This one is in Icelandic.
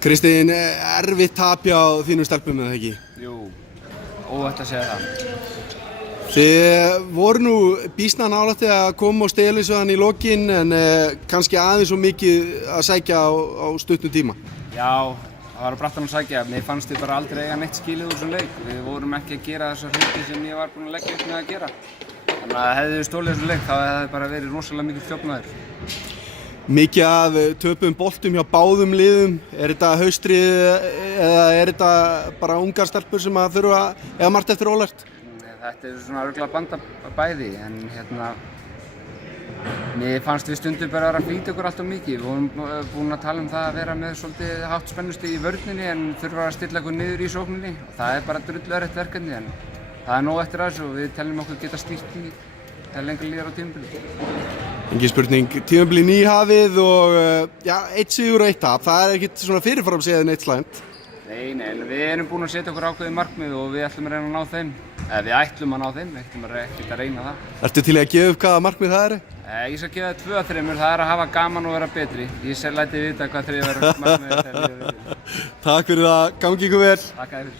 Kristín, erfitt tap hjá þínum stelpum eða ekki? Jú, óhætt að segja það. Þið voru nú býsna nálægt að koma og stela þessu hann í lokin en kannski aðeins svo mikið að sækja á stuttum tíma. Já, það var að brattan að sækja. Mér fannst við bara aldrei eiga neitt skilið úr þessum leik. Við vorum ekki að gera þessa hluti sem ég var búinn að leggja upp með að gera. Þannig að hefði við stólið þessum leik þá hefði það bara verið rosalega mikið þjófnaður. Mikið af töpum boltum hjá báðum liðum. Er þetta haustrið eða er þetta bara ungar stelpur sem að þurfa eða margt eftir ólært? Þetta svona örugglega banda bæði, en mér fannst við stundum bara að flýta okkur alltaf mikið. Við vorum búin að tala um það að vera með svolítið hátt spennustig í vörninni en þurfa að stilla okkur niður í sókninni og það er bara drullu erfitt verkefni en það er nóg eftir þessu og við teljum okkur geta stýrt í þegar lengra líður á tímabilið. Engin spurning, tímabilið nýhafið og eitt sigur og eitt tap, það er ekkert svona fyrirfram séð neitt slæmt. Nei, við erum búin að setja okkur ákveðið markmið og við ætlum að reyna að ná þeim. Við ætlum að ná þeim, við ætlum ekkert að reyna það. Ertu til í að gefa upp hvaða markmið það eru? Ég skal gefa það 2 af 3, það er að hafa gaman og vera betri. Ég læti vita hvað 3 verður markmið þegar ég er betri. Takk fyrir það, gangi ykkur vel. Takk fyrir.